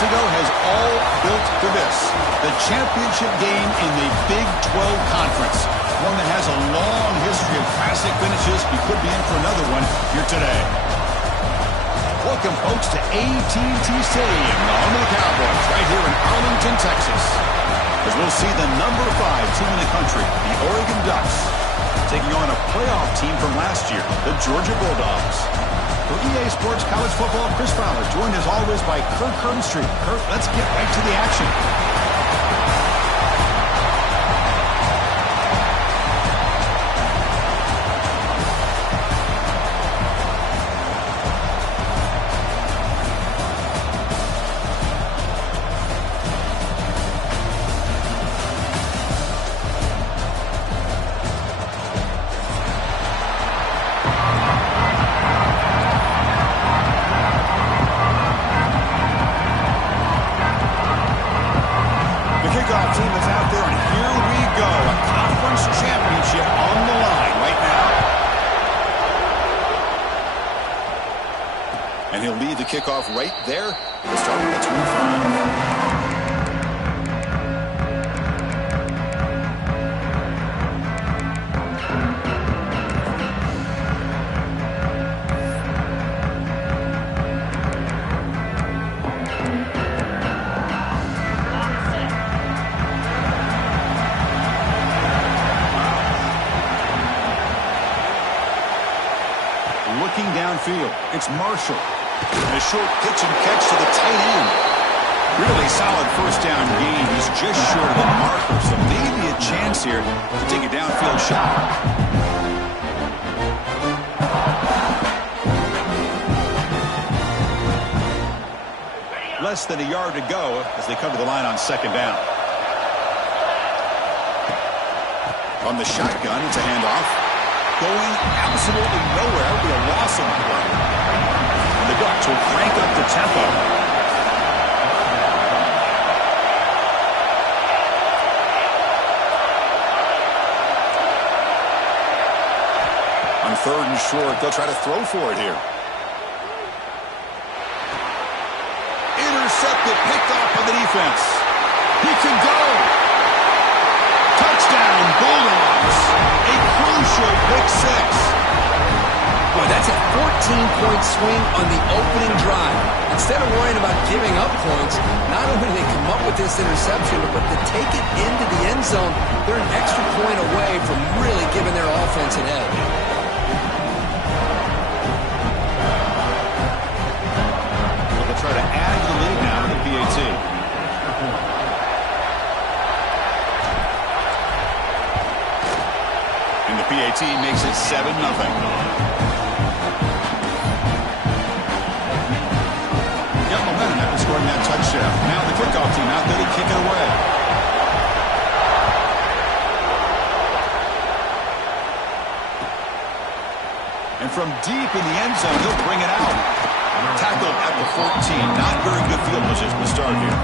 weeks ago has all built to this. The championship game in the Big 12 Conference. One that has a long history of classic finishes. We could be in for another one here today. Welcome, folks, to AT&T Stadium, the home of the Cowboys, right here in Arlington, Texas. As we'll see the number 5 team in the country, the Oregon Ducks, taking on a playoff team from last year, the Georgia Bulldogs. For EA Sports College Football, Chris Fowler, joined as always by Kirk Herbstreit. Kirk, let's get right to the action. And he'll lead the kickoff right there to start with the 25. Looking downfield, it's Marshall. And a short pitch and catch to the tight end. Really solid first down gain. He's just short of the marker, so maybe a chance here to take a downfield shot. Less than a yard to go as they come to the line on second down. From the shotgun, it's a handoff. Going absolutely nowhere. That would be a loss of play. And the Ducks will crank up the tempo. On third and short, they'll try to throw for it here. Intercepted, picked off by the defense. He can go. Touchdown, Bulldogs. A crucial pick six. Boy, that's a 14-point swing on the opening drive. Instead of worrying about giving up points, not only do they come up with this interception, but to take it into the end zone, they're an extra point away from really giving their offense an edge. They'll try to add the lead now to the PAT. And the PAT makes it 7-0. Got momentum after scoring that touchdown. Now the kickoff team out there to kick it away. And from deep in the end zone, he'll bring it out. Tackled at the 14. Not very good field position to start here.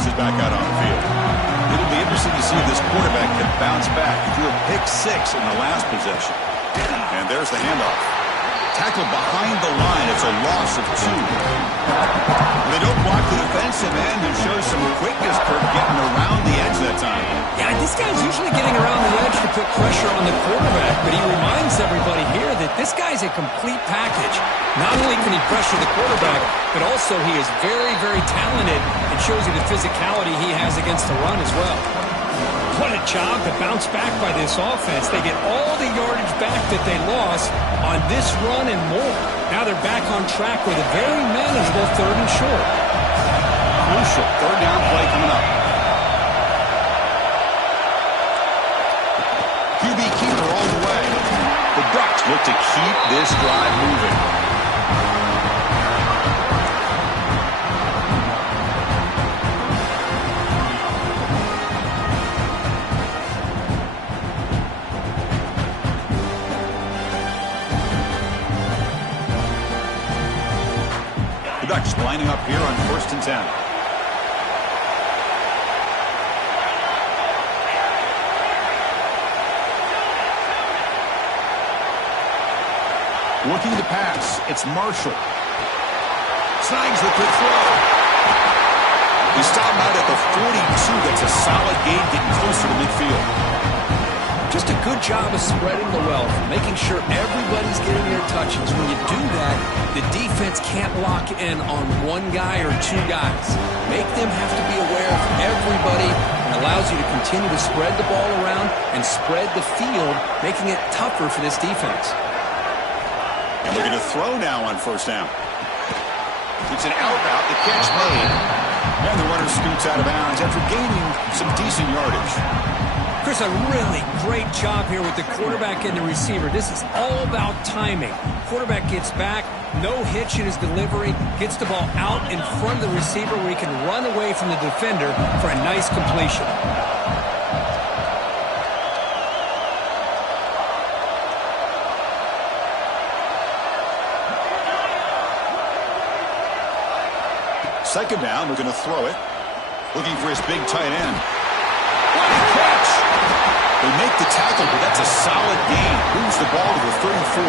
Is back out on the field. It'll be interesting to see if this quarterback can bounce back. He threw a pick six in the last possession. And there's the handoff. Tackled behind the line. It's a loss of 2. They don't block the defensive end, who shows some quickness for getting around the edge that time. Yeah, this guy's usually getting around the edge to put pressure on the quarterback, but he reminds everybody here that this guy's a complete package. Not only can he pressure the quarterback, but also he is very, very talented and shows you the physicality he has against the run as well. What a job to bounce back by this offense. They get all the yardage back that they lost on this run and more. Now they're back on track with a very manageable third and short. Crucial third down play coming up. QB keeper all the way. The Ducks look to keep this drive moving. Ducks lining up here on 1st and 10. Looking to pass. It's Marshall. Snags the quick throw. He stopped out at the 42. That's a solid gain, getting closer to midfield. Just a good job of spreading the wealth, making sure everybody's getting their touches. When you do that, the defense can't lock in on one guy or two guys. Make them have to be aware of everybody, and allows you to continue to spread the ball around and spread the field, making it tougher for this defense. And we're going to throw now on first down. It's an out route. The catch made. And the runner scoots out of bounds after gaining some decent yardage. Chris, a really great job here with the quarterback and the receiver. This is all about timing. Quarterback gets back, no hitch in his delivery, gets the ball out in front of the receiver where he can run away from the defender for a nice completion. Second down, we're going to throw it. Looking for his big tight end. What a catch! They make the tackle, but that's a solid gain. Moves the ball to the 34.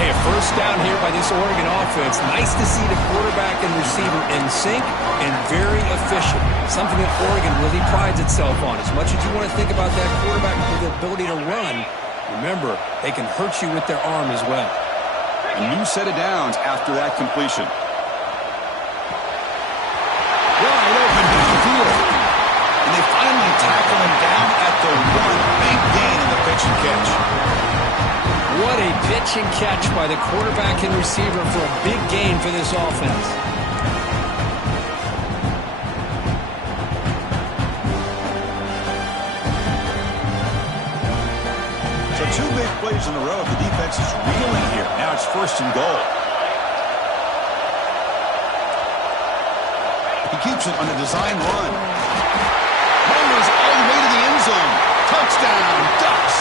Hey, a first down here by this Oregon offense. Nice to see the quarterback and receiver in sync and very efficient. Something that Oregon really prides itself on. As much as you want to think about that quarterback with the ability to run, remember, they can hurt you with their arm as well. A new set of downs after that completion. Wide open downfield. And they finally tackle him down at the one. Big gain in the pitch and catch. What a pitch and catch by the quarterback and receiver for a big gain for this offense. So two big plays in a row. The defense is reeling here. Now it's first and goal. He keeps it on a design run. Rolls all the way to the end zone. Touchdown, Ducks.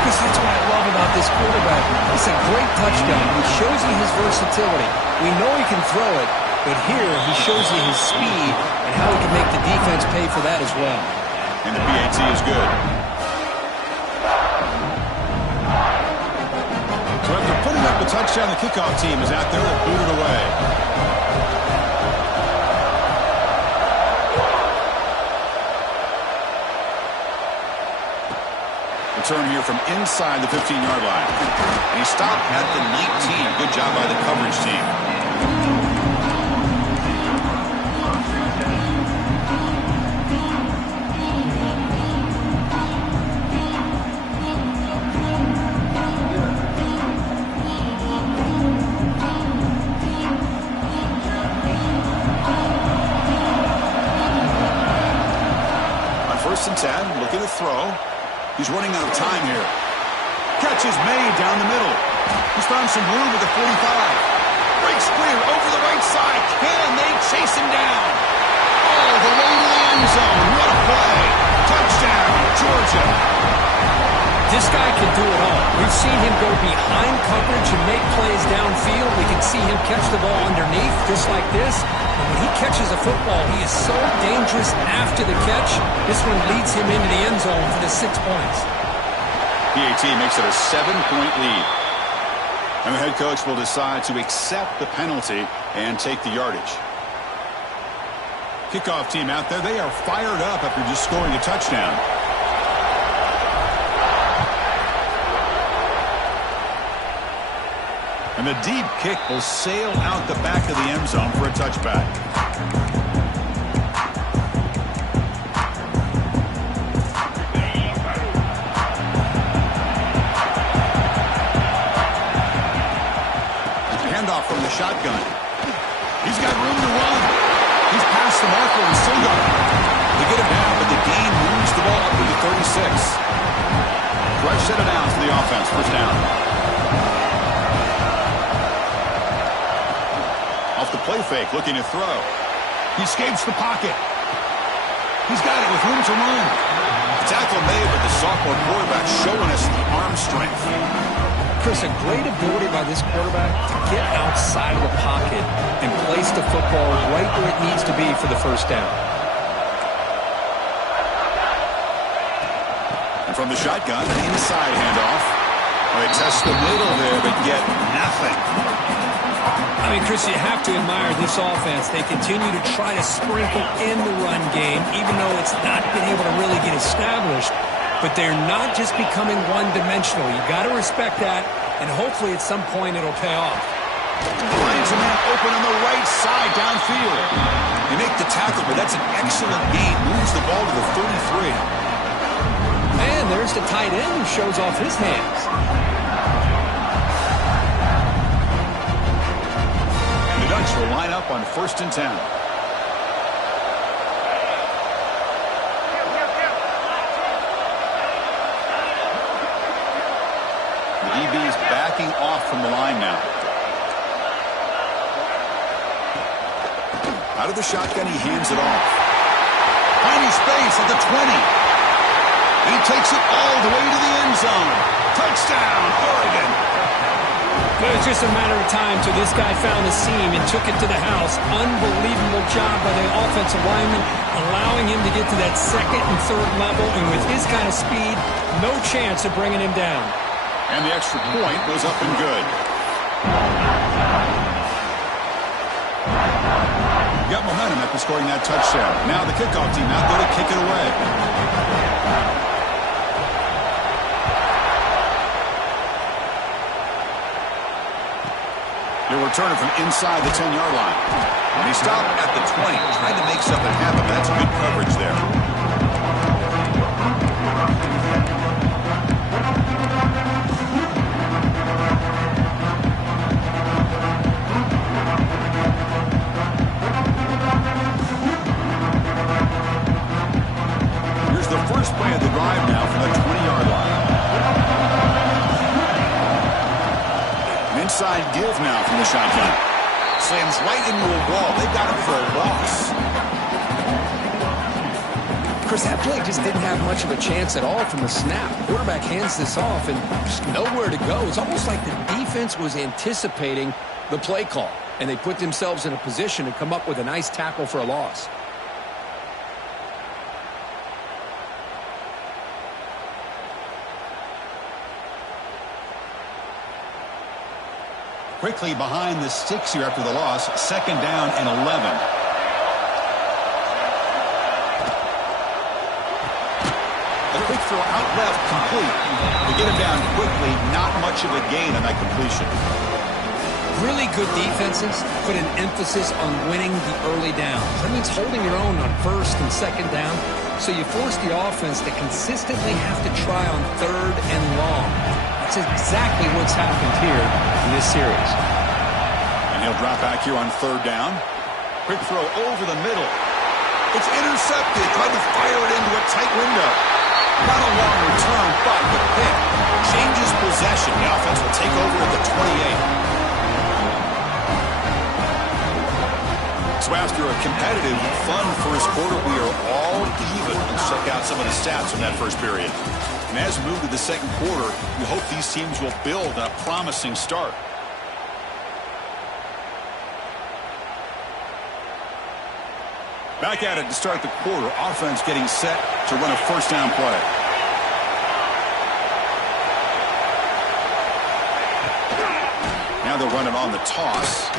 Chris, that's what I love about this quarterback. It's a great touchdown. It shows you his versatility. We know he can throw it, but here he shows you his speed and how he can make the defense pay for that as well. And the PAT is good. So after putting up a touchdown, the kickoff team is out there to boot it away. Return here from inside the 15-yard line. And he stopped at the 19. Good job by the coverage team. On 1st and 10, looking to throw. He's running out of time here. Catch is made down the middle. He's found some room with the 45. Breaks clear over the right side. Can they chase him down? All the way to the end zone. What a play. Touchdown, Georgia. This guy can do it all. We've seen him go behind coverage and make plays downfield. We can see him catch the ball underneath just like this. And when he catches a football, he is so dangerous after the catch. This one leads him into the end zone for the 6 points. PAT makes it a 7-point lead. And the head coach will decide to accept the penalty and take the yardage. Kickoff team out there, they are fired up after just scoring a touchdown. And the deep kick will sail out the back of the end zone for a touchback. Handoff from the shotgun. He's got room to run. He's past the marker and still got it. They get him down, but the gain moves the ball up to the 36. Fresh set of downs for the offense. First down. Off the play fake, looking to throw. He escapes the pocket. He's got it with room to run. Tackle made, but the sophomore quarterback showing us the arm strength. Chris, a great ability by this quarterback to get outside of the pocket and place the football right where it needs to be for the first down. And from the shotgun, an inside handoff. They test the middle there, but get nothing. I mean, Chris, you have to admire this offense. They continue to try to sprinkle in the run game, even though it's not been able to really get established. But they're not just becoming one-dimensional. You got to respect that, and hopefully at some point it'll pay off. Finds a man open on the right side downfield. They make the tackle, but that's an excellent gain. Moves the ball to the 33. And there's the tight end who shows off his hands. And the Ducks will line up on 1st and 10. The DB's backing off from the line now. Out of the shotgun, he hands it off. Tiny space at the 20. He takes it all the way to the end zone. Touchdown, Oregon. It was just a matter of time till this guy found the seam and took it to the house. Unbelievable job by the offensive lineman, allowing him to get to that 2nd and 3rd level. And with his kind of speed, no chance of bringing him down. And the extra point was up and good. Got momentum after scoring that touchdown. Now the kickoff team out there to kick it away. He'll return it from inside the 10-yard line. And he stopped at the 20, trying to make something happen. That's good coverage there. Here's the first play of the drive now from the 20-yard line. Inside give now from the shotgun. Slams right into a wall. They got him for a loss. Chris, that play just didn't have much of a chance at all from the snap. The quarterback hands this off and just nowhere to go. It's almost like the defense was anticipating the play call, and they put themselves in a position to come up with a nice tackle for a loss. Quickly behind the sticks here after the loss. 2nd down and 11. A quick throw out left, complete. They get him down quickly. Not much of a gain on that completion. Really good defenses put an emphasis on winning the early downs. That means holding your own on 1st and 2nd down. So you force the offense to consistently have to try on 3rd and long. That's exactly what's happened here in this series. And he'll drop back here on 3rd down. Quick throw over the middle. It's intercepted. Tried to fire it into a tight window. Not a long return, but the pick changes possession. The offense will take over at the 28. So after a competitive, fun first quarter, we are all even. Let's check out some of the stats from that first period. And as we move to the 2nd quarter, we hope these teams will build a promising start. Back at it to start the quarter. Offense getting set to run a 1st down play. Now they'll run it on the toss.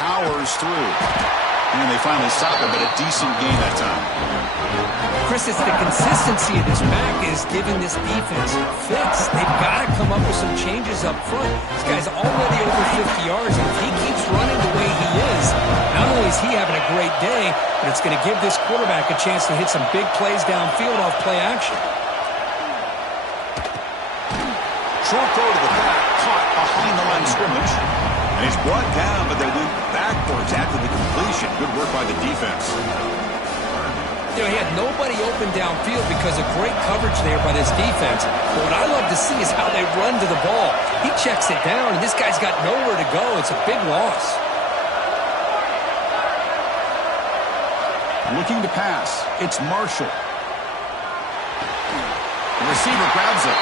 Powers through. And they finally stop it, but a decent gain that time. Chris, it's the consistency of this back is giving this defense fits. They've got to come up with some changes up front. This guy's already over 50 yards, and if he keeps running the way he is, not only is he having a great day, but it's going to give this quarterback a chance to hit some big plays downfield off play action. Short throw to the back, caught behind the line of scrimmage. And he's brought down, but they went backwards after the completion. Good work by the defense. You know, he had nobody open downfield because of great coverage there by this defense. But what I love to see is how they run to the ball. He checks it down, and this guy's got nowhere to go. It's a big loss. Looking to pass. It's Marshall. The receiver grabs it.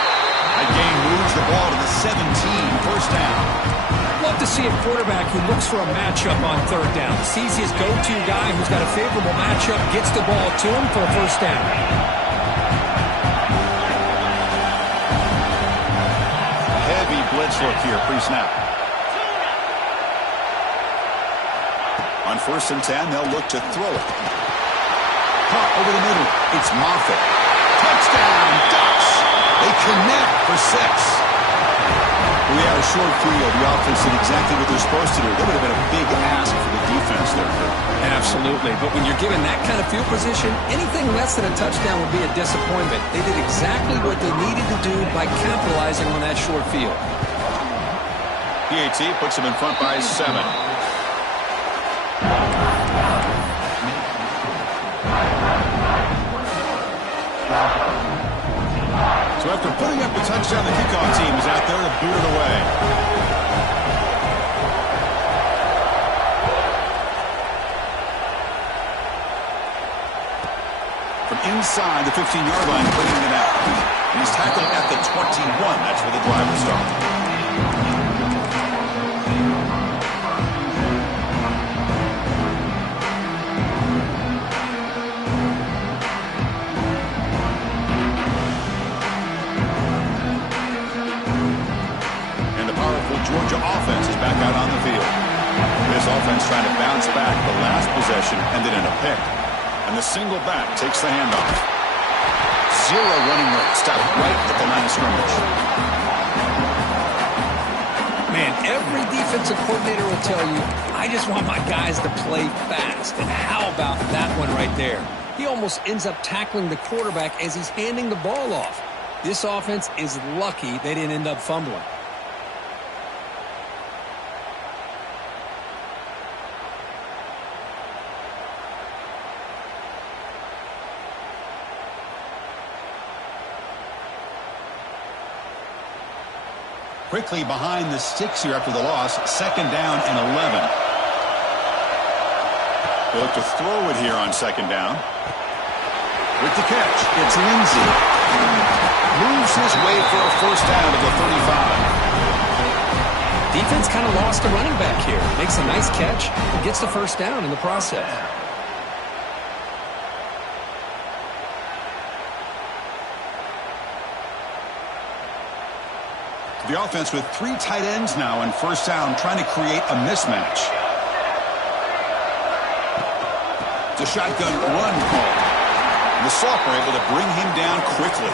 That gain moves the ball to the 17. 1st down. Love to see a quarterback who looks for a matchup on 3rd down. Sees his go-to guy who's got a favorable matchup, gets the ball to him for a 1st down. blitz look here pre-snap. On 1st and 10, they'll look to throw it. Caught over the middle. It's Moffitt. Touchdown, Ducks. They connect for 6. We had a short field. The offense did exactly what they're supposed to do. That would have been a big ask for the defense there, Kurt. Absolutely. But when you're given that kind of field position, anything less than a touchdown would be a disappointment. They did exactly what they needed to do by capitalizing on that short field. PAT puts them in front by 7. So after putting up the touchdown, the kickoff team is out there to boot it away. From inside the 15-yard line, bringing it out. And he's tackled at the 21. That's where the drive will start. Georgia offense is back out on the field. This offense trying to bounce back. The last possession ended in a pick. And the single back takes the handoff. 0 running room. Stopped right at the line of scrimmage. Man, every defensive coordinator will tell you, I just want my guys to play fast. And how about that one right there? He almost ends up tackling the quarterback as he's handing the ball off. This offense is lucky they didn't end up fumbling. Quickly behind the sticks here after the loss. 2nd down and 11. They look to throw it here on 2nd down. With the catch, it's Lindsey. Moves his way for a 1st down to the 35. Defense kind of lost a running back here. Makes a nice catch and gets the 1st down in the process. The offense with 3 tight ends now on 1st down, trying to create a mismatch. The shotgun run call. The Sophomore able to bring him down quickly.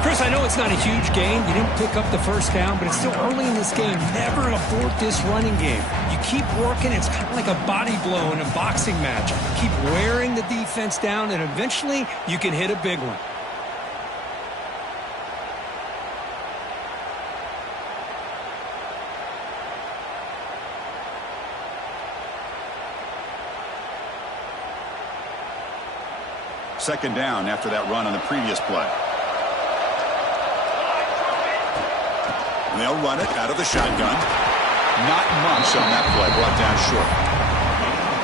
Chris, I know it's not a huge gain. You didn't pick up the 1st down, but it's still early in this game. Never abort this running game. You keep working. It's kind of like a body blow in a boxing match. Keep wearing the defense down, and eventually you can hit a big one. Second down after that run on the previous play. And they'll run it out of the shotgun. Not much on that play, brought down short.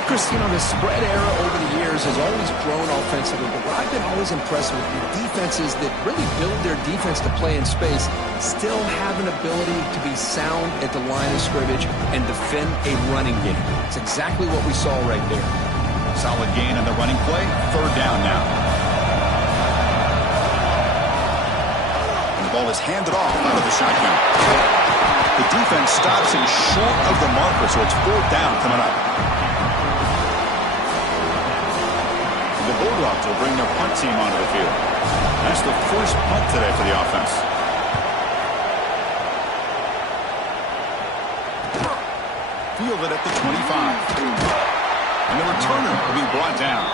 Chris, you know, the spread era over the years has always grown offensively, but what I've been always impressed with defenses that really build their defense to play in space still have an ability to be sound at the line of scrimmage and defend a running game. It's exactly what we saw right there. Solid gain on the running play. 3rd down now. And the ball is handed off out of the shotgun. The defense stops him short of the marker, so it's 4th down coming up. The Bulldogs will bring their punt team onto the field. That's the first punt today for the offense. Fielded at the 25. And the returner will be brought down.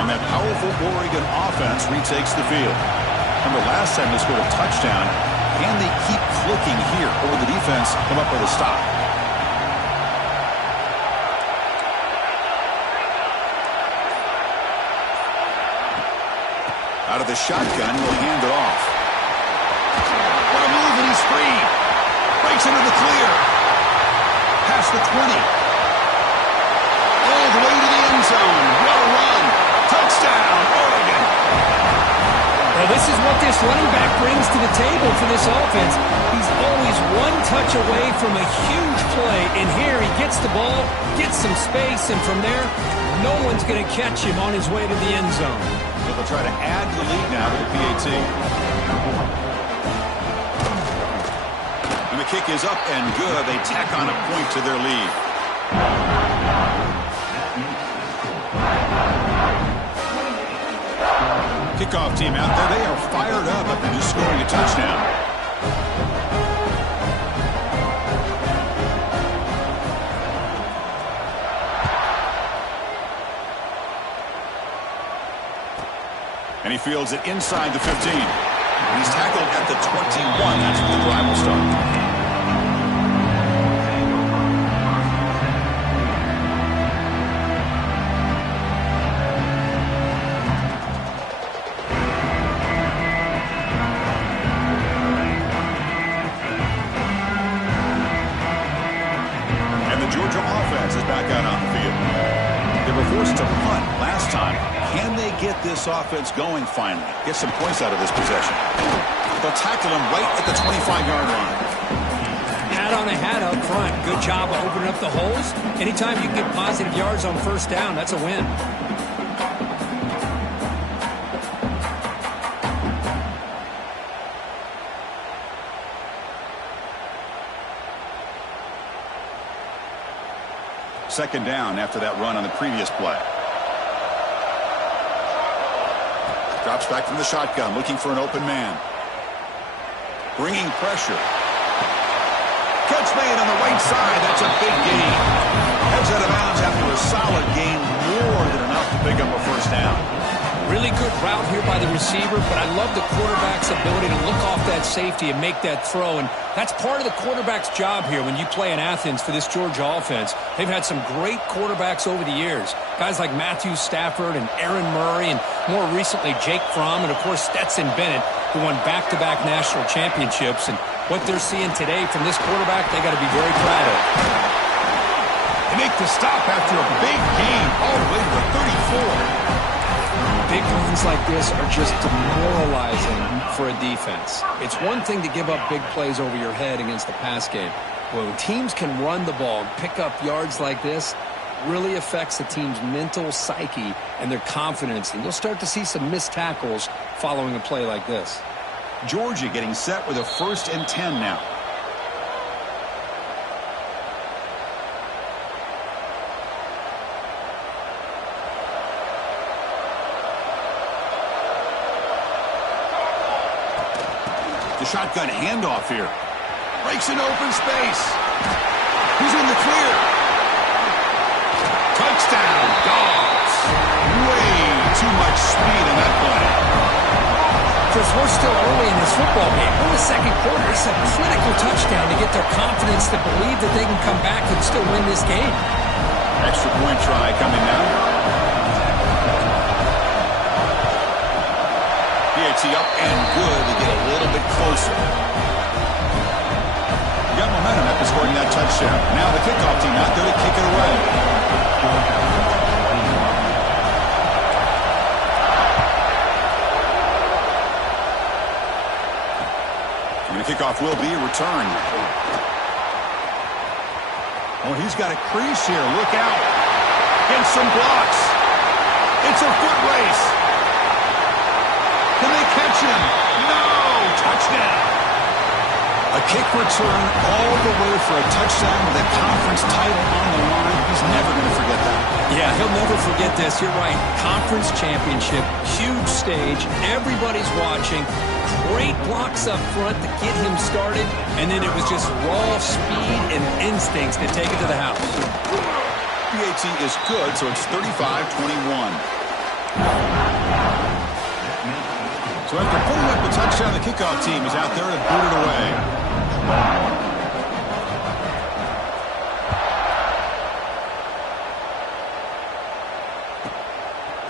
And that powerful Oregon offense retakes the field. Remember, last time they scored a touchdown, and they keep clicking here over the defense, come up with a stop. Out of the shotgun, will hand it off. What a move, and he's free. Breaks into the clear. Past the 20. All the way to the end zone. What a run. Touchdown, Oregon. Well, this is what this running back brings to the table for this offense. He's always one touch away from a huge play. And here he gets the ball, gets some space, and from there, no one's going to catch him on his way to the end zone. So they'll try to add to the lead now with the PAT. And the kick is up and good. They tack on a point to their lead. Kickoff team out there. They are fired up after just scoring a touchdown. And he fields it inside the 15. And he's tackled at the 21. That's where the drive will start. Forced to punt last time. Can they get this offense going finally? Get some points out of this possession. They'll tackle him right at the 25-yard line. Hat on a hat up front. Good job of opening up the holes. Anytime you can get positive yards on first down, that's a win. Second down after that run on the previous play. Drops back from the shotgun, looking for an open man. Bringing pressure. Catch made on the right side. That's a big gain. Heads out of bounds after a solid gain, more than enough to pick up a first down. Really good route here by the receiver, but I love the quarterback's ability to look off that safety and make that throw. And that's part of the quarterback's job here when you play in Athens for this Georgia offense. They've had some great quarterbacks over the years. Guys like Matthew Stafford and Aaron Murray and more recently Jake Fromm and, of course, Stetson Bennett, who won back-to-back national championships. And what they're seeing today from this quarterback, they got to be very proud of. They make the stop after a big gain all the way to the 34. Big runs like this are just demoralizing for a defense. It's one thing to give up big plays over your head against the pass game. When teams can run the ball and pick up yards like this, really affects the team's mental psyche and their confidence. And you'll start to see some missed tackles following a play like this. Georgia getting set with a 1st and 10 now. The shotgun handoff here. Breaks an open space. He's in the clear. Touchdown, Dogs. Way too much speed in that play. Chris, we're still early in this football game. We're in the second quarter. It's a critical touchdown to get their confidence to believe that they can come back and still win this game. Extra point try coming now. PAT up and good to get a little bit closer. You got momentum after scoring that touchdown. Now the kickoff team out there to kick it away. And the kickoff will be returned. Oh, he's got a crease here. Look out. Get some blocks. It's a foot race. Can they catch him? No! Touchdown! A kick return all the way for a touchdown with a conference title on the line. He's never going to forget that. Yeah, he'll never forget this. You're right. Conference championship, huge stage. Everybody's watching. Great blocks up front to get him started. And then it was just raw speed and instincts to take it to the house. PAT is good, so it's 35-21. So after putting up the touchdown, the kickoff team is out there to boot it away.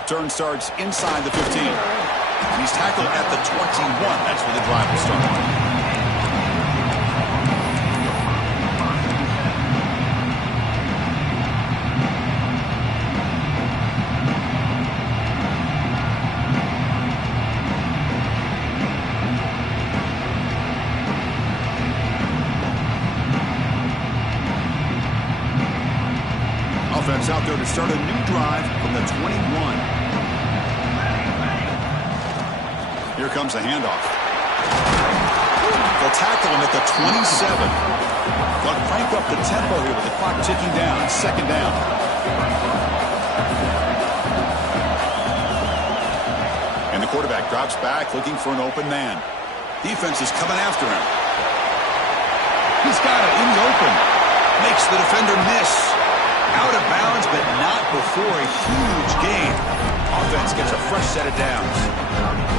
Turn starts inside the 15. And he's tackled at the 21. That's where the drive will start. Offense out there to start a new drive from the 21. Here comes the handoff. They'll tackle him at the 27. They'll crank up the tempo here with the clock ticking down. Second down. And the quarterback drops back looking for an open man. Defense is coming after him. He's got it in the open. Makes the defender miss. Out of bounds, but not before a huge gain. Offense gets a fresh set of downs.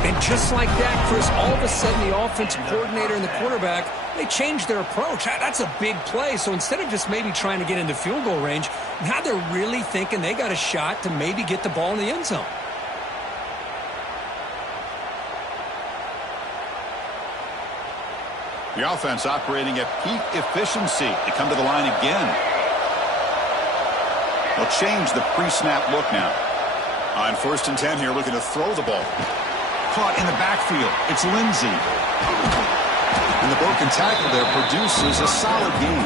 And just like that, Chris, all of a sudden the offensive coordinator and the quarterback, they changed their approach. That's a big play. So instead of just maybe trying to get into field goal range, now they're really thinking they got a shot to maybe get the ball in the end zone. The offense operating at peak efficiency. They come to the line again. They'll change the pre-snap look now. On 1st and 10 here, looking to throw the ball. Caught in the backfield. It's Lindsey. And the broken tackle there produces a solid gain.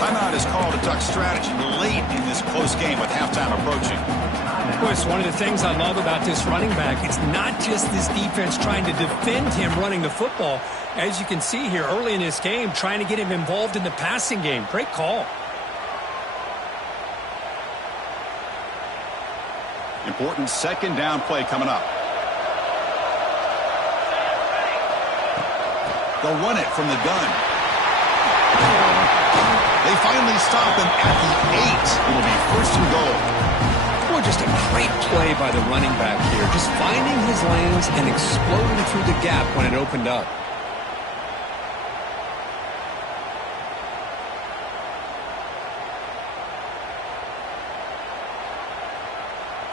Timeout is called a duck strategy late in this close game with halftime approaching. Of course, one of the things I love about this running back, it's not just this defense trying to defend him running the football. As you can see here early in this game, trying to get him involved in the passing game. Great call. Important second down play coming up. They'll run it from the gun. They finally stop him at the 8. It'll be 1st and goal. Boy, just a great play by the running back here. Just finding his lanes and exploding through the gap when it opened up.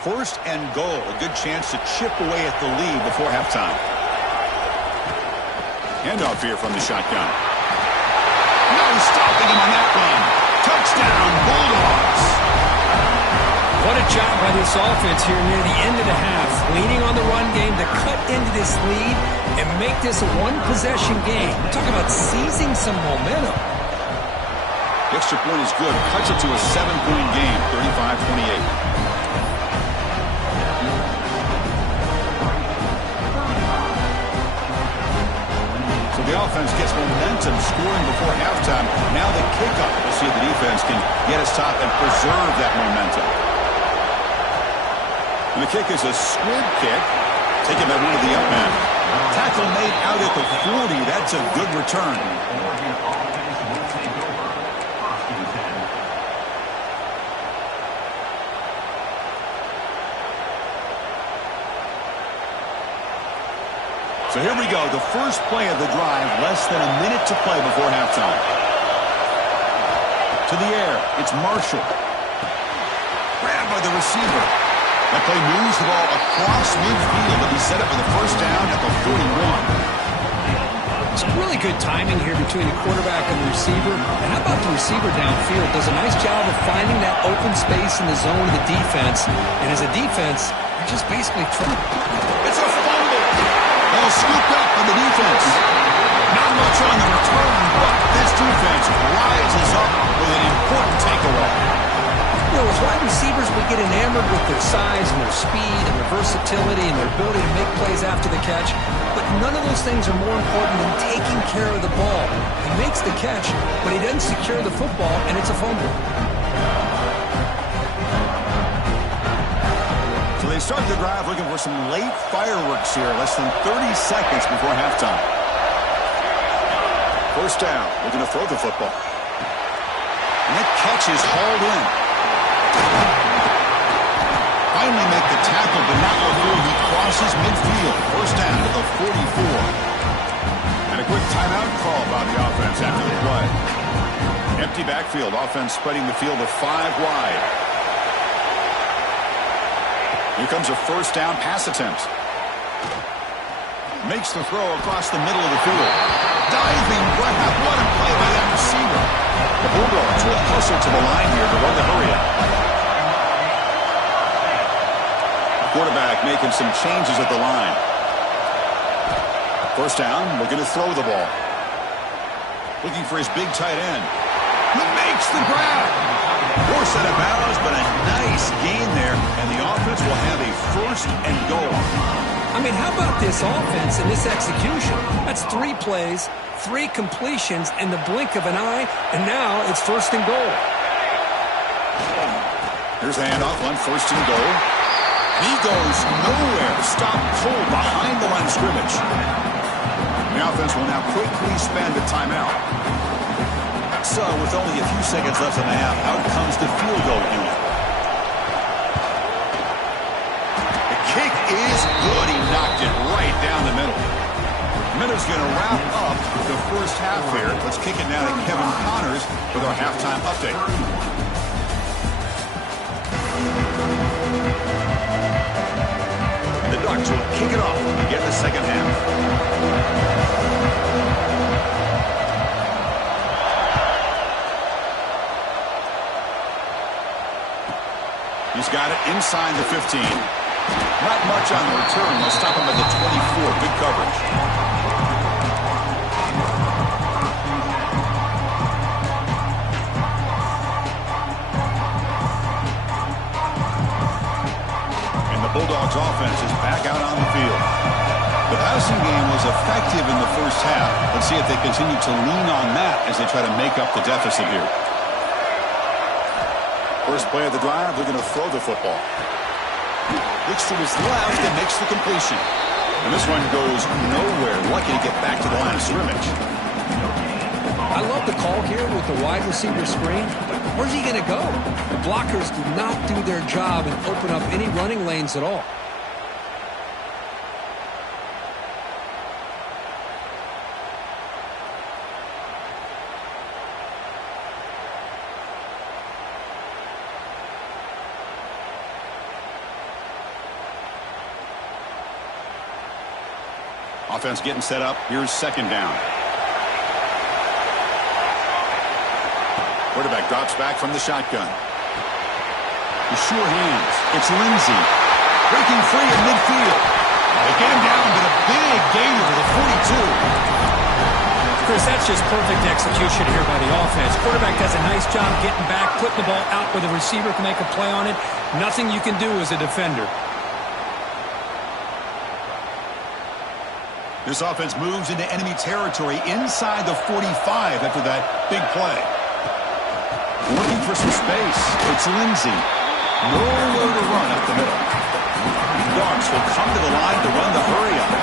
First and goal. A good chance to chip away at the lead before halftime. Handoff here from the shotgun. No stopping him on that one. Touchdown, Bulldogs. What a job by this offense here near the end of the half. Leaning on the run game to cut into this lead and make this a one-possession game. Talk about seizing some momentum. Extra point is good. Cuts it to a 7-point game, 35-28. The offense gets momentum scoring before halftime. Now the kickoff. We'll see if the defense can get us top and preserve that momentum. And the kick is a squib kick. Taken by one of the up men. Tackle made out at the 40. That's a good return. So here we go, the first play of the drive, less than a minute to play before halftime. To the air, it's Marshall. Grabbed by the receiver. That play moves the ball across midfield to be set up for the first down at the 41. It's really good timing here between the quarterback and the receiver. And how about the receiver downfield? Does a nice job of finding that open space in the zone of the defense. And as a defense, you're just basically trying. It's a fumble. Ball scooped up by the defense. Not much on the return, but this defense rises up with an important takeaway. You know, as wide receivers, we get enamored with their size and their speed and their versatility and their ability to make plays after the catch. But none of those things are more important than taking care of the ball. He makes the catch, but he doesn't secure the football, and it's a fumble. So they start the drive looking for some late fireworks here, less than 30 seconds before halftime. First down, looking to throw the football. And that catch is hauled in. Finally make the tackle, but not before he crosses midfield. First down to the 44. And a quick timeout call by the offense after the play. Empty backfield, offense spreading the field to 5 wide. Here comes a first down pass attempt. Makes the throw across the middle of the field. Diving grab. What a play by that receiver. The Bulldogs will hustle to the line here to run the hurry up. Quarterback making some changes at the line. First down, looking to throw the ball. Looking for his big tight end. He makes the grab. Forced out of bounds, but a nice gain there, and the offense will have a first and goal. I mean, how about this offense and this execution? That's 3 plays, 3 completions in the blink of an eye, and now it's 1st and goal. Here's a handoff on 1st and goal. And he goes nowhere. Stop cold behind the line of scrimmage. The offense will now quickly spend a timeout. So with only a few seconds left in the half, out comes the field goal unit. The kick is good. He knocked it right down the middle. Minutes going to wrap up the first half here. Let's kick it now to Kevin Connors with our halftime update. The Ducks will kick it off to get the second half. He's got it inside the 15. Not much on the return. They'll stop him at the 24. Good coverage. Bulldogs offense is back out on the field. The passing game was effective in the first half. Let's see if they continue to lean on that as they try to make up the deficit here. First play of the drive, they're going to throw the football. Looks to his left and makes the completion. And this one goes nowhere. Lucky to get back to the line of scrimmage. I love the call here with the wide receiver screen, but where's he going to go? The blockers do not do their job and open up any running lanes at all. Offense getting set up. Here's 2nd down. Quarterback drops back from the shotgun. The sure hands. It's Lindsey. Breaking free in midfield. They get him down, but a big gain over the 42. Chris, that's just perfect execution here by the offense. Quarterback does a nice job getting back, putting the ball out where the receiver can make a play on it. Nothing you can do as a defender. This offense moves into enemy territory inside the 45 after that big play. Looking for some space. It's Lindsey. Nowhere to run up the middle. The Dogs will come to the line to run the hurry up.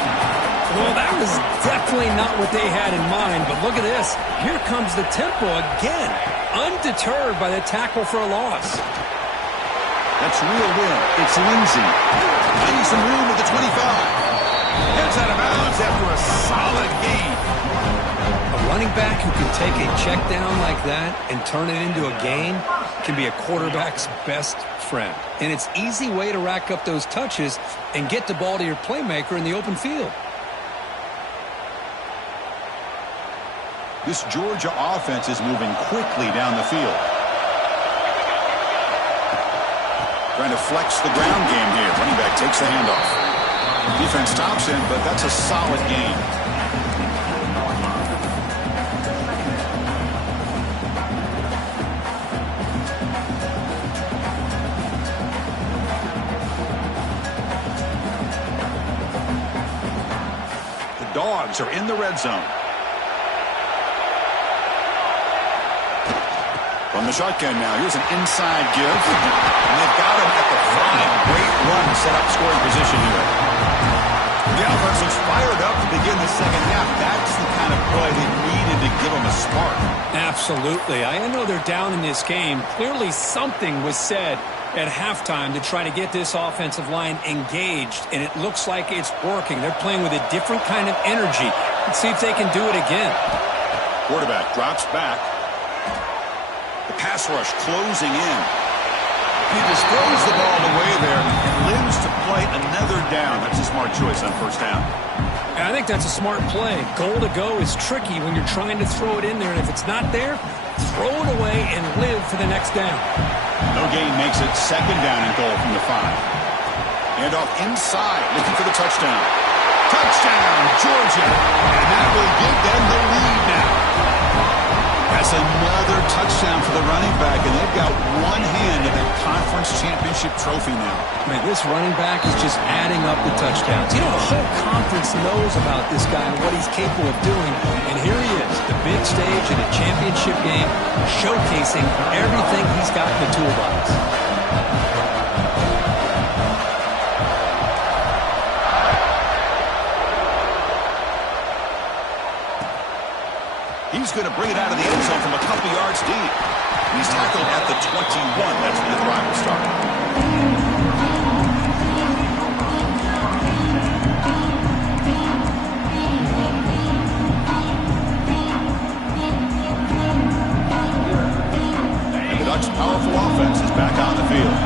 Well, that was definitely not what they had in mind, but look at this. Here comes the tempo again. Undeterred by the tackle for a loss. That's real win. It's Lindsey. Finding some room at the 25. Heads out of bounds after a solid gain. A running back who can take a check down like that and turn it into a gain can be a quarterback's best friend. And it's an easy way to rack up those touches and get the ball to your playmaker in the open field. This Georgia offense is moving quickly down the field. Trying to flex the ground game here. Running back takes the handoff. Defense stops him, but that's a solid gain. The Dogs are in the red zone. From the shotgun now, here's an inside give. And they've got him at the 5. Great run to set up scoring position here. The offense looks fired up to begin the second half. That's the kind of play they needed to give them a spark. Absolutely. I know they're down in this game. Clearly something was said at halftime to try to get this offensive line engaged, and it looks like it's working. They're playing with a different kind of energy. Let's see if they can do it again. Quarterback drops back. The pass rush closing in. He just throws the ball away there and lives to play another down. That's a smart choice on first down. I think that's a smart play. Goal to go is tricky when you're trying to throw it in there, and if it's not there, throw it away and live for the next down. No gain makes it 2nd down and goal from the 5. And off inside, looking for the touchdown. Touchdown, Georgia. And that will give them the lead now. That's another touchdown for the running back, and they've got one hand in that conference championship trophy now. Man, this running back is just adding up the touchdowns. You know, the whole conference knows about this guy and what he's capable of doing. And here he is, the big stage in a championship game, showcasing everything he's got in the toolbox. He's going to bring it out of the end zone from a couple yards deep. He's tackled at the 21. That's where the drive will start. And the Ducks' powerful offense is back on the field.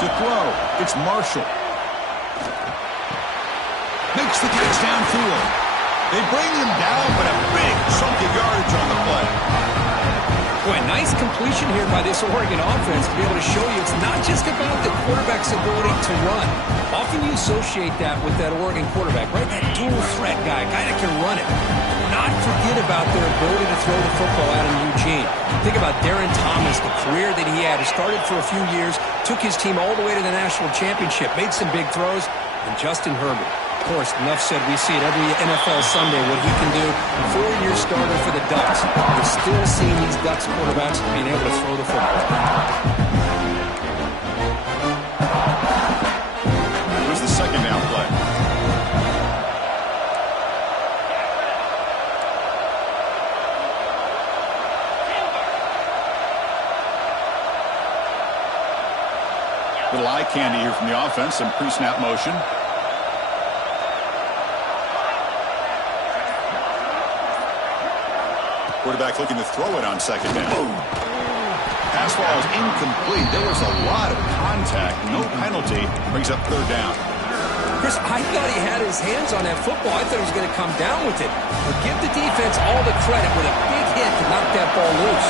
To throw, it's Marshall. Makes the catch downfield. They bring him down, but a big chunk of yardage on the play. Boy, nice completion here by this Oregon offense to be able to show you it's not just about the quarterback's ability to run. Often you associate that with that Oregon quarterback, right? That dual threat guy that can run it. Not forget about their ability to throw the football out in Eugene. Think about Darren Thomas, the career that he had. He started for a few years, took his team all the way to the national championship, made some big throws, and Justin Herbert. Of course, enough said, we see it every NFL Sunday what he can do. 4-year starter for the Ducks. We're still seeing these Ducks quarterbacks being able to throw the football. Here's the second down play. Little eye candy here from the offense, some pre-snap motion. Quarterback looking to throw it on second down. Pass ball is incomplete. There was a lot of contact. No penalty. Brings up third down. Chris, I thought he had his hands on that football. I thought he was going to come down with it. But give the defense all the credit with a big hit to knock that ball loose.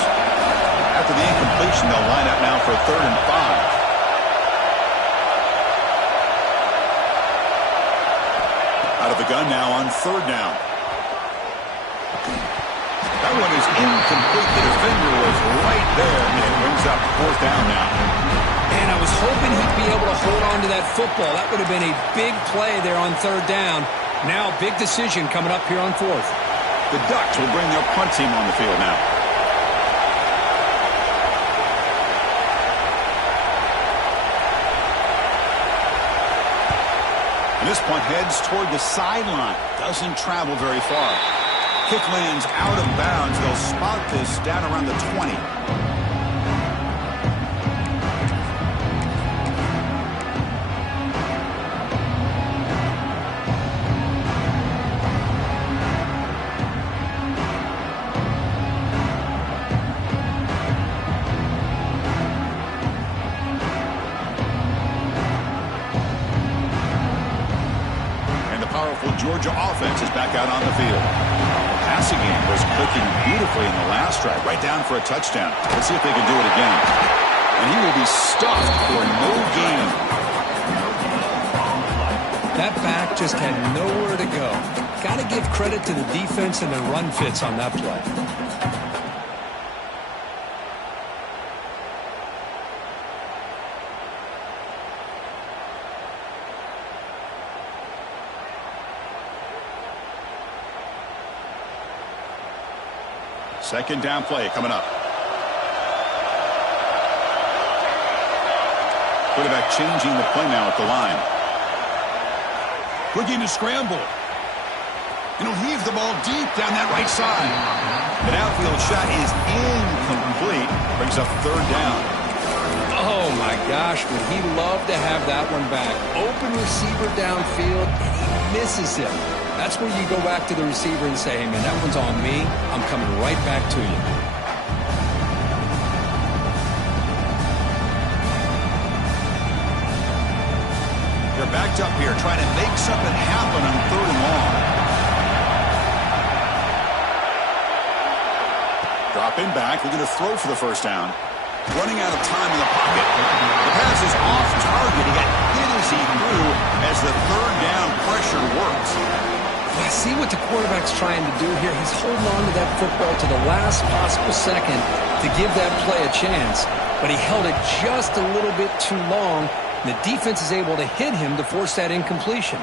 After the incompletion, they'll line up now for a 3rd and 5. Out of the gun now on 3rd down. That one is incomplete. The defender was right there, and it brings up 4th down now. And I was hoping he'd be able to hold on to that football. That would have been a big play there on 3rd down. Now, big decision coming up here on 4th. The Ducks will bring their punt team on the field now. And this punt heads toward the sideline. Doesn't travel very far. Kick lands out of bounds. They'll spot this down around the 20. And the powerful Georgia offense is back out on the field. Passing game was clicking beautifully in the last drive, right down for a touchdown. Let's see if they can do it again. And he will be stuffed for no gain. That back just had nowhere to go. Got to give credit to the defense and the run fits on that play. Second down play coming up. Quarterback changing the play now at the line. Looking to scramble. And he'll heave the ball deep down that right side. The downfield shot is incomplete. Brings up 3rd down. Oh, my gosh, would he love to have that one back. Open receiver downfield, and he misses him. That's where you go back to the receiver and say, hey, man, that one's on me. I'm coming right back to you. They're backed up here, trying to make something happen on 3rd and long. Dropping back, looking to throw for the 1st down. Running out of time in the pocket. The pass is off target. He got hit as he threw as the 3rd down pressure works. I see what the quarterback's trying to do here. He's holding on to that football to the last possible second to give that play a chance. But he held it just a little bit too long. And the defense is able to hit him to force that incompletion.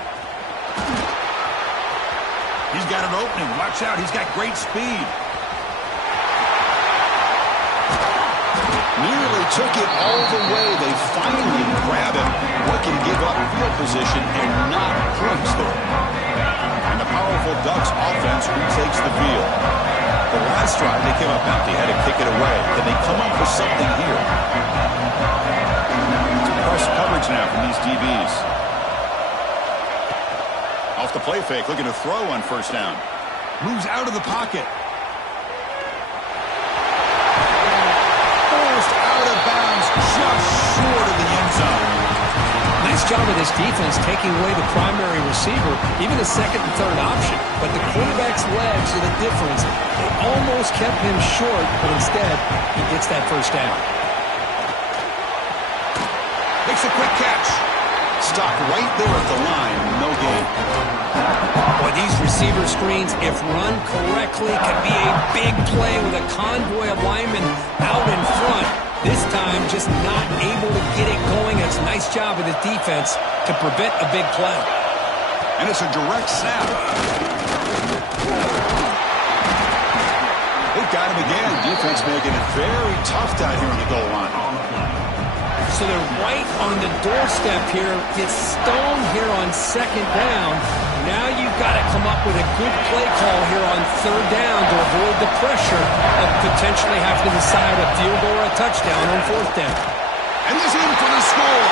He's got an opening. Watch out. He's got great speed. Nearly took it all the way. They finally grab him. What can give up field position and not points there? And the powerful Ducks offense retakes the field. The last drive, they came up empty, had to kick it away. Can they come up with something here? Press coverage now from these DBs. Off the play fake, looking to throw on first down. Moves out of the pocket. Forced out of bounds, just short of the end zone. Nice job of this defense taking away the primary receiver, even the second and third option. But the quarterback's legs are the difference. They almost kept him short, but instead, he gets that first down. Makes a quick catch. Stopped right there at the line. No gain. Boy, these receiver screens, if run correctly, can be a big play with a convoy of linemen out in front. This time, just not able to get it going. It's a nice job of the defense to prevent a big play. And it's a direct snap. They've got him again. Defense making it very tough down here on the goal line. So they're right on the doorstep here. Gets stoned here on second down. Now you've got to come up with a good play call here on third down to avoid the pressure of potentially having to decide a field goal or a touchdown on fourth down. And he's in for the score.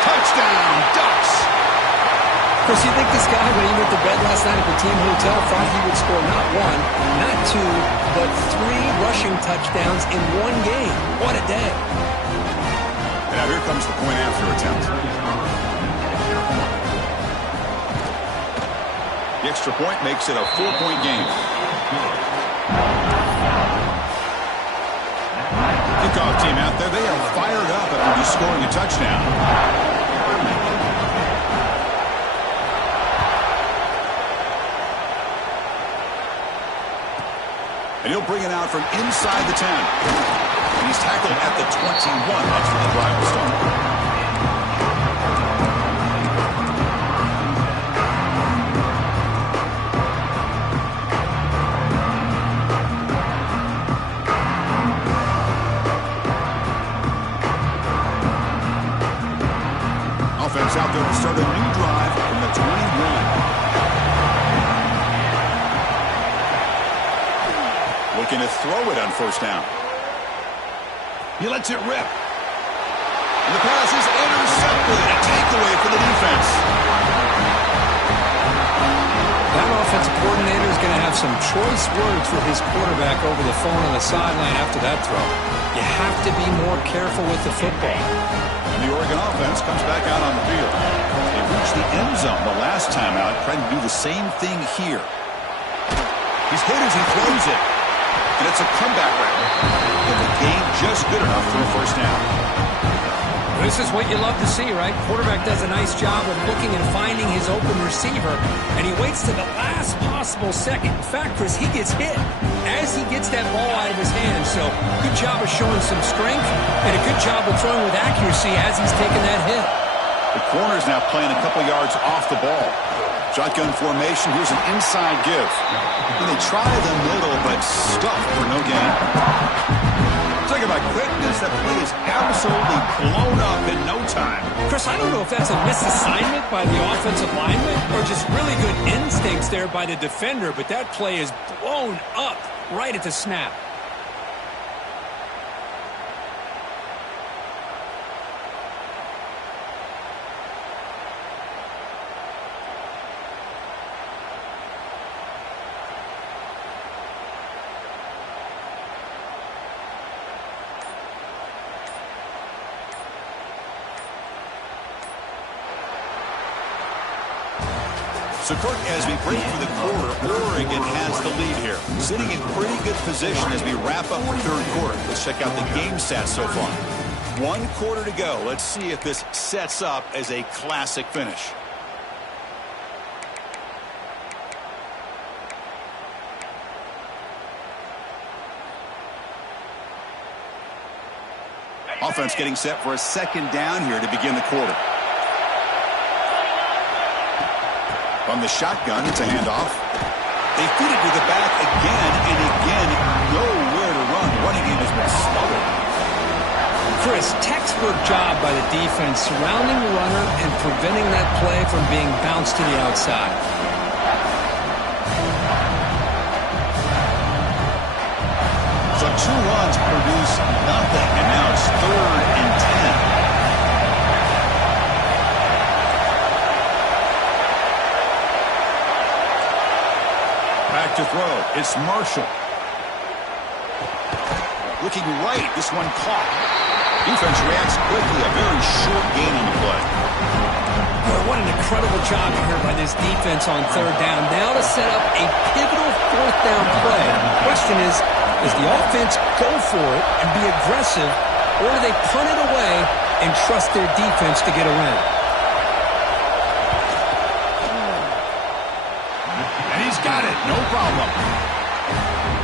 Touchdown, Ducks. Of course, you think this guy, when he went to bed last night at the team hotel, thought he would score not one, not two, but 3 rushing touchdowns in one game. What a day. And now here comes the point after attempt. The extra point makes it a 4-point game. Kickoff team out there. They are fired up after just scoring a touchdown. And he'll bring it out from inside the 10. And he's tackled at the 21. That's where the drive will start. Offense out there to start a new drive from the 21. Looking to throw it on first down. He lets it rip. And the pass is intercepted. A takeaway for the defense. That offensive coordinator is going to have some choice words with his quarterback over the phone on the sideline after that throw. You have to be more careful with the football. And the Oregon offense comes back out on the field. They reached the end zone the last time out, trying to do the same thing here. He's hit as he throws it. And it's a comeback round. And the game just good enough for a first down. This is what you love to see, right? Quarterback does a nice job of looking and finding his open receiver, and he waits to the last possible second. In fact, Chris, he gets hit as he gets that ball out of his hand. So good job of showing some strength and a good job of throwing with accuracy as he's taking that hit. The corner's now playing a couple yards off the ball. Shotgun formation. Here's an inside give. And they try the middle, but stuffed for no gain. Talking about quickness, that play is absolutely blown up in no time. Chris, I don't know if that's a misassignment by the offensive lineman or just really good instincts there by the defender, but that play is blown up right at the snap. So, Kirk, as we break through the quarter, Oregon has the lead here. Sitting in pretty good position as we wrap up the third quarter. Let's check out the game stats so far. 1 quarter to go. Let's see if this sets up as a classic finish. Offense getting set for a second down here to begin the quarter. From the shotgun, it's a handoff. They feed it to the back again and again. Nowhere to run. The running game has been smothered. Chris, textbook job by the defense surrounding the runner and preventing that play from being bounced to the outside. So 2 runs produce nothing, and now it's 3rd and 10. Back to throw. It's Marshall. Looking right. This one caught. Defense reacts quickly. A very short gain on the play. Boy, what an incredible job here by this defense on 3rd down. Now to set up a pivotal 4th down play. The question is, does the offense go for it and be aggressive, or do they punt it away and trust their defense to get a win? And he's got it. No problem.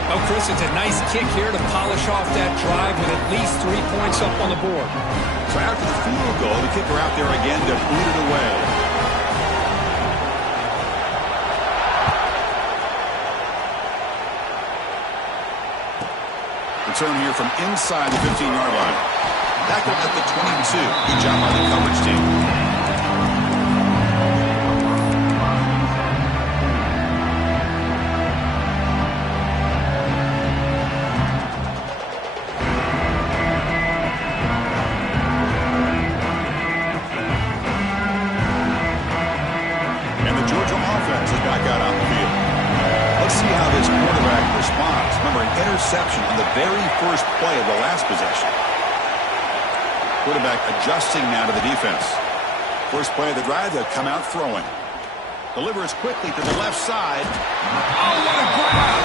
Oh, Chris, it's a nice kick here to polish off that drive with at least 3 points up on the board. So after the field goal, the kicker out there again to boot it away. Return here from inside the 15-yard line. Tackled at the 22. Good job by the coverage team. And the Georgia offense is back out on the field. Let's see how this quarterback responds. Remember, an interception on the very first play of the last possession. Quarterback adjusting now to the defense. First play of the drive, they'll come out throwing. Delivers quickly to the left side. Oh, what a grab!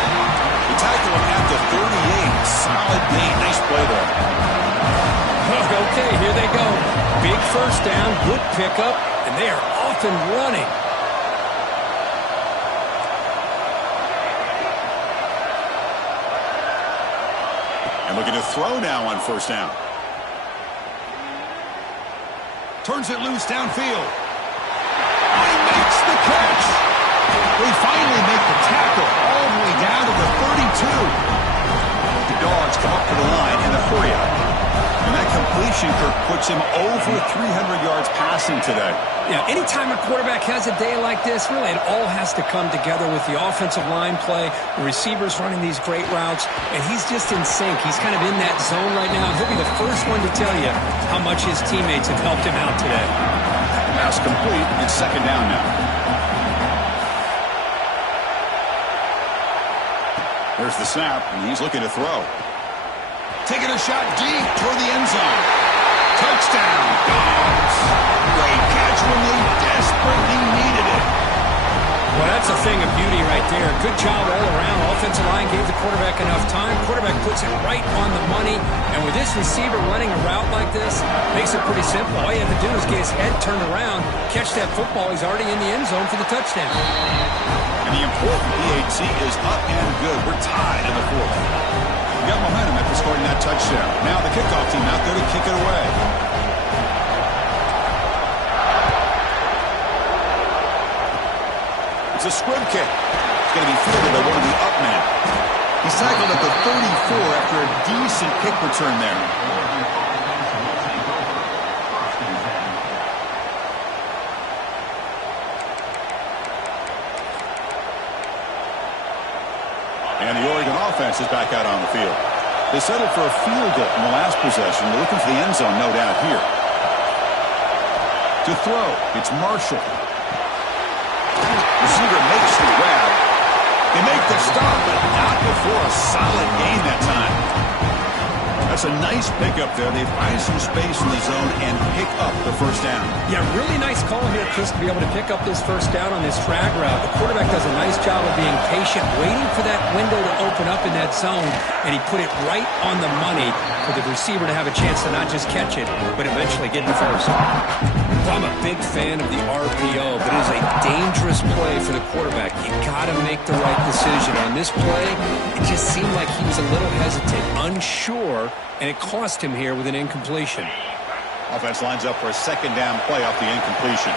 He tackled him at the 38. Solid gain. Nice play there. Okay, here they go. Big first down, good pickup, and they are off and running. And looking to throw now on 1st down. Turns it loose downfield. Oh, he makes the catch. They finally make the tackle all the way down to the 32. The Dogs come up to the line in a hurry up. And that completion, Kirk, puts him over 300 yards passing today. Yeah, anytime a quarterback has a day like this, really it all has to come together with the offensive line play, the receivers running these great routes, and he's just in sync. He's kind of in that zone right now. He'll be the first one to tell you how much his teammates have helped him out today. Pass complete. It's 2nd down now. There's the snap, and he's looking to throw. Taking a shot deep toward the end zone. Touchdown, Dogs. Great catch when they desperately needed it. Well, that's a thing of beauty right there. Good job all around. Offensive line gave the quarterback enough time. Quarterback puts it right on the money. And with this receiver running a route like this, makes it pretty simple. All you have to do is get his head turned around, catch that football. He's already in the end zone for the touchdown. And the important PAT is up and good. We're tied in the 4th. We got momentum after scoring that touchdown. Now the kickoff team out there to kick it away. It's a squib kick. It's going to be fielded by one of the up men. He's tackled at the 34 after a decent kick return there. And the Oregon offense is back out on the field. They settled for a field goal in the last possession. They're looking for the end zone, no doubt, here. To throw, it's Marshall. Receiver makes the grab. They make the stop, but not before a solid gain that time. That's a nice pickup there. They find some space in the zone and pick up the 1st down. Yeah, really nice call here, Chris, to be able to pick up this 1st down on this drag route. The quarterback does a nice job of being patient, waiting for that window to open up in that zone, and he put it right on the money for the receiver to have a chance to not just catch it, but eventually get the 1st. Well, I'm a big fan of the RPO, but it is a dangerous play for the quarterback. You got to make the right decision. On this play, it just seemed like he was a little hesitant, unsure and it cost him here with an incompletion. Offense lines up for a second down play off the incompletion.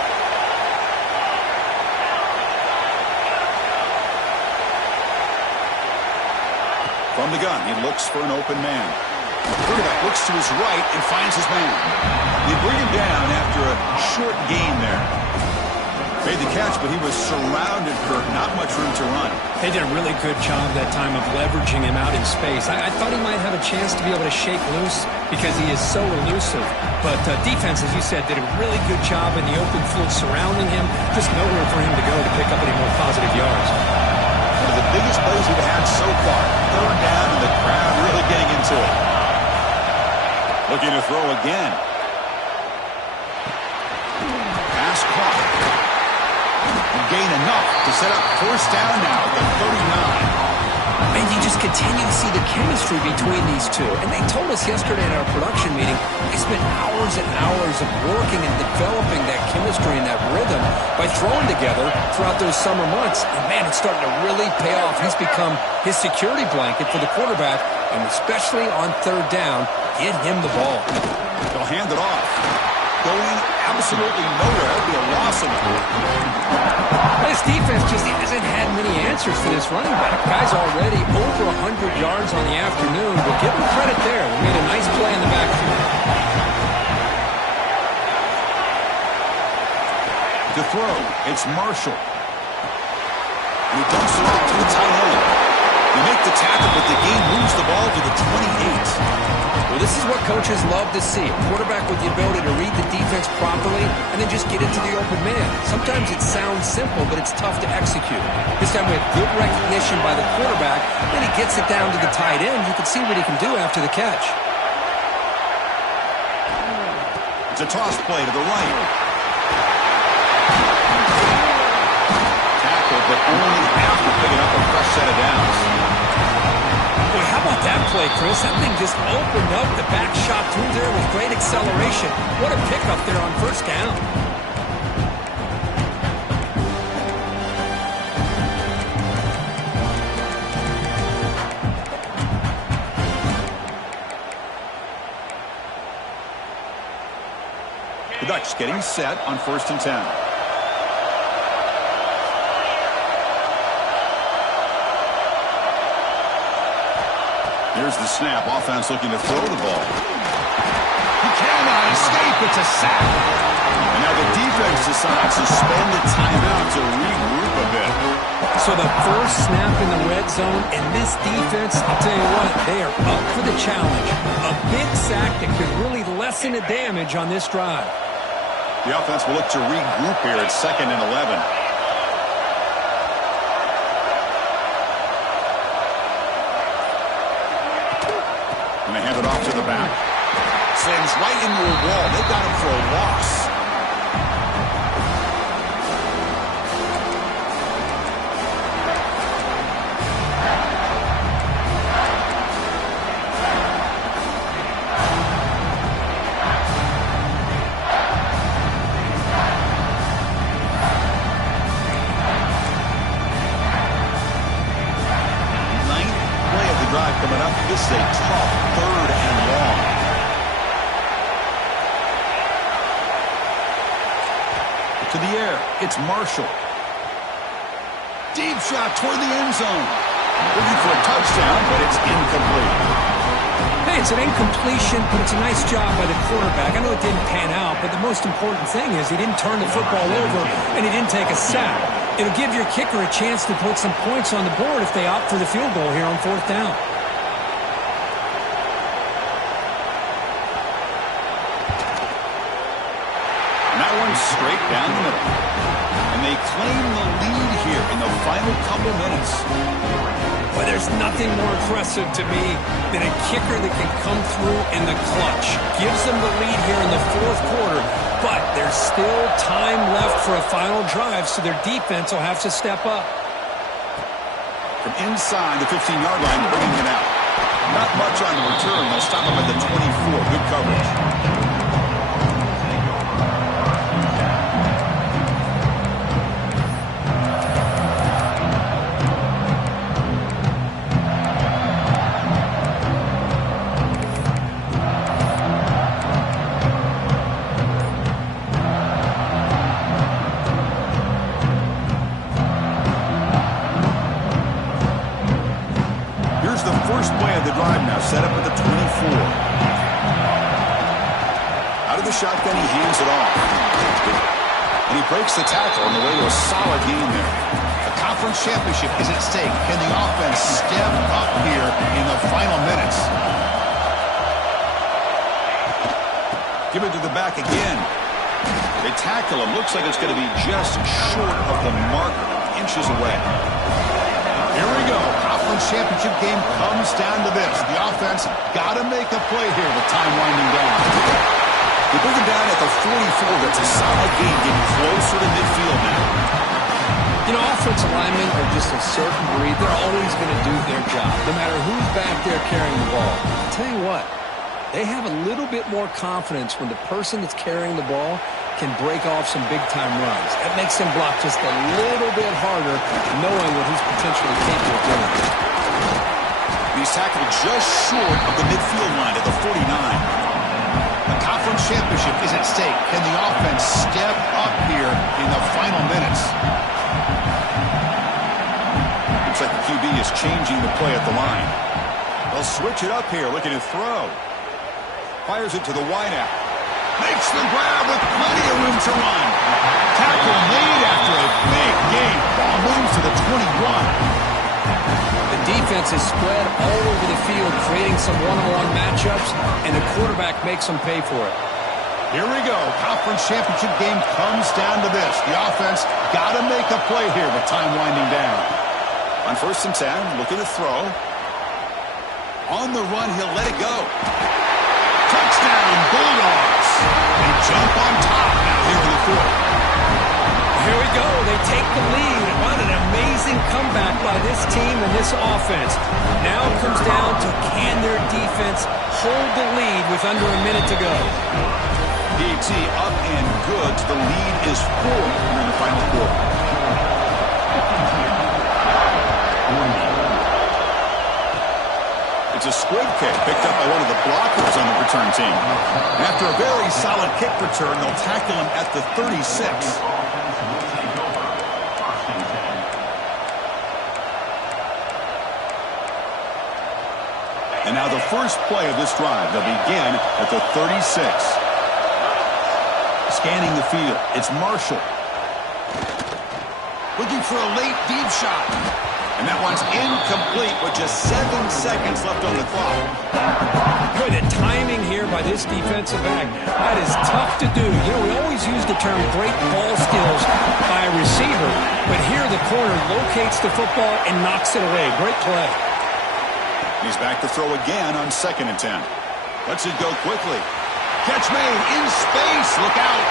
From the gun, he looks for an open man. Quarterback looks to his right and finds his man. They bring him down after a short gain there. Made the catch, but he was surrounded for not much room to run. They did a really good job that time of leveraging him out in space. I thought he might have a chance to be able to shake loose because he is so elusive. But defense, as you said, did a really good job in the open field surrounding him. Just nowhere for him to go to pick up any more positive yards. One of the biggest plays we've had so far. Third down and the crowd really getting into it. Looking to throw again. Pass caught. Gain enough to set up first down now at the 39. And you just continue to see the chemistry between these two. And they told us yesterday in our production meeting, they spent hours and hours of working and developing that chemistry and that rhythm by throwing together throughout those summer months. And man, it's starting to really pay off. He's become his security blanket for the quarterback, and especially on third down, get him the ball. They'll hand it off. Going absolutely nowhere. It'll be a loss of it. This defense just hasn't had many answers for this running back. Guy's already over 100 yards on the afternoon, but give him credit there. They made a nice play in the backfield. To throw, it's Marshall. And he dumps it off to the tight end. They make the tackle, but the game moves the ball to the 28. Well, this is what coaches love to see. A quarterback with the ability to read the defense properly and then just get into the open man. Sometimes it sounds simple, but it's tough to execute. This time we have good recognition by the quarterback. Then he gets it down to the tight end. You can see what he can do after the catch. It's a toss play to the right. Tackle, but only after picking up a fresh set of downs. Boy, how about that play, Chris? That thing just opened up. The back shot through there with great acceleration. What a pickup there on first down. The Ducks getting set on 1st and 10. Here's the snap. Offense looking to throw the ball. He cannot escape. It's a sack. And now the defense decides to spend the timeout to regroup a bit. So the first snap in the red zone, and this defense, I'll tell you what, they are up for the challenge. A big sack that could really lessen the damage on this drive. The offense will look to regroup here at 2nd and 11. And they hand it off to the back. Sends right into a wall. They got him for a loss. Coming up, this is a tough 3rd and long. To the air, it's Marshall. Deep shot toward the end zone. Looking for a touchdown, but it's incomplete. Hey, it's an incompletion, but it's a nice job by the quarterback. I know it didn't pan out, but the most important thing is he didn't turn the football over and he didn't take a sack. It'll give your kicker a chance to put some points on the board if they opt for the field goal here on 4th down. Straight down the middle. And they claim the lead here in the final couple minutes. Well, there's nothing more impressive to me than a kicker that can come through in the clutch. Gives them the lead here in the 4th quarter, but there's still time left for a final drive, so their defense will have to step up. From inside the 15-yard line, bringing it out. Not much on the return. They'll stop him at the 24. Good coverage. Out of the shotgun, he hands it off. And he breaks the tackle on the way to a solid gain there. The conference championship is at stake. Can the offense step up here in the final minutes? Give it to the back again. They tackle him. Looks like it's going to be just short of the mark, inches away. Here we go. Conference championship game comes down to this. The offense got to make a play here with time winding down. They bring him down at the 44. That's a solid gain, getting closer to midfield now. You know, offensive linemen are just a certain breed. They're always going to do their job, no matter who's back there carrying the ball. I'll tell you what, they have a little bit more confidence when the person that's carrying the ball can break off some big-time runs. That makes him block just a little bit harder, knowing what he's potentially capable of doing. He's tackled just short of the midfield line at the 49. The conference championship is at stake. Can the offense step up here in the final minutes? Looks like the QB is changing the play at the line. They'll switch it up here, looking to throw. Fires it to the wideout. Makes the grab with plenty of room to run. Tackle made after a big gain. Ball moves to the 21. The defense is spread all over the field, creating some one-on-one matchups, and the quarterback makes them pay for it. Here we go. Conference championship game comes down to this. The offense got to make a play here with time winding down. On 1st and 10, looking to throw. On the run, he'll let it go. Touchdown, Bulldogs. They jump on top now here in the 4th. Here we go. They take the lead. What an amazing comeback by this team and this offense. Now it comes down to can their defense hold the lead with under a minute to go. DT up and good. The lead is 4 here in the final quarter. It's a squib kick picked up by one of the blockers on the return team. After a very solid kick return, they'll tackle him at the 36. And now the first play of this drive. They'll begin at the 36. Scanning the field. It's Marshall. Looking for a late deep shot. And that one's incomplete with just 7 seconds left on the clock. Boy, the timing here by this defensive back, that is tough to do. You know, we always use the term great ball skills by a receiver, but here the corner locates the football and knocks it away. Great play. He's back to throw again on 2nd and 10. Lets it go quickly. Catch made in space. Look out.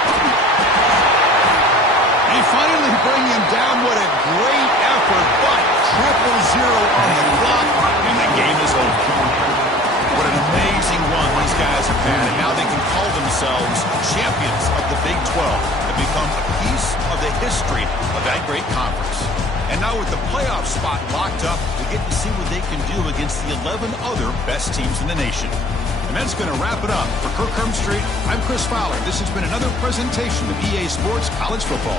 They finally bring him down. What a great effort, but 0-0 on the clock, and the game is over. What an amazing run these guys have had, and now they can call themselves champions of the Big 12 and become a piece of the history of that great conference. And now with the playoff spot locked up, we get to see what they can do against the 11 other best teams in the nation. And that's going to wrap it up. For Kirk Street, I'm Chris Fowler. This has been another presentation of EA Sports College Football.